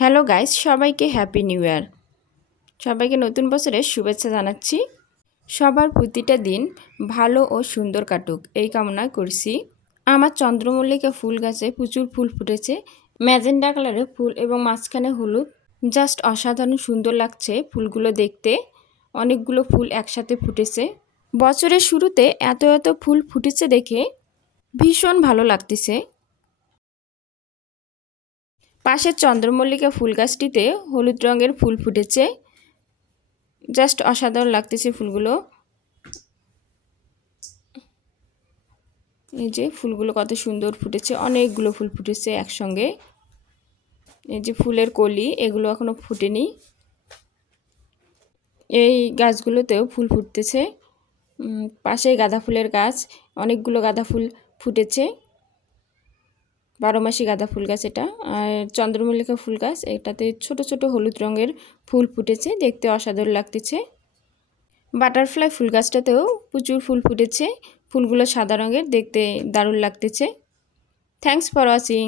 Hello guys, সবাইকে happy new year. সবাইকে নতুন বছরের শুভেচ্ছা জানাচ্ছি। সবার প্রতিটা দিন ভালো ও সুন্দর কাটুক এই কামনা করছি। আমার চন্দ্রমল্লিকা ফুল গাছে প্রচুর ফুল ফুটেছে, ম্যাজেন্ডা কালারের ফুল এবং মাঝখানে হলুদ। জাস্ট অসাধারণ সুন্দর লাগছে ফুলগুলো দেখতে। অনেকগুলো ফুল একসাথে ফুটেছে। বছরের শুরুতে এত এত ফুল ফুটেছে দেখে ভীষণ ভালো লাগতেছে। পাশের চন্দ্রমল্লিকা ফুল গাছটিতে হলুদ রঙের ফুল ফুটেছে, জাস্ট অসাধারণ লাগতেছে ফুলগুলো। এই যে ফুলগুলো কত সুন্দর ফুটেছে, অনেকগুলো ফুল ফুটেছে একসঙ্গে। এই যে ফুলের কলি, এগুলো এখনো ফুটেনি। এই গাছগুলোতেও ফুল ফুটতেছে। পাশে গাঁদা ফুলের গাছ, অনেকগুলো গাঁদা ফুল ফুটেছে। 12 মাসি গাঁদা ফুল গাছ এটা। আর চন্দ্রমল্লিকা ফুল গাছ, এটাতে ছোট ছোট হলুদ রঙের ফুল ফুটেছে, দেখতে অসাধারণ লাগতেছে। বাটারফ্লাই ফুল গাছটাতেও প্রচুর ফুল ফুটেছে, ফুলগুলো সাদা রঙের, দেখতে দারুণ লাগতেছে। Thanks for watching.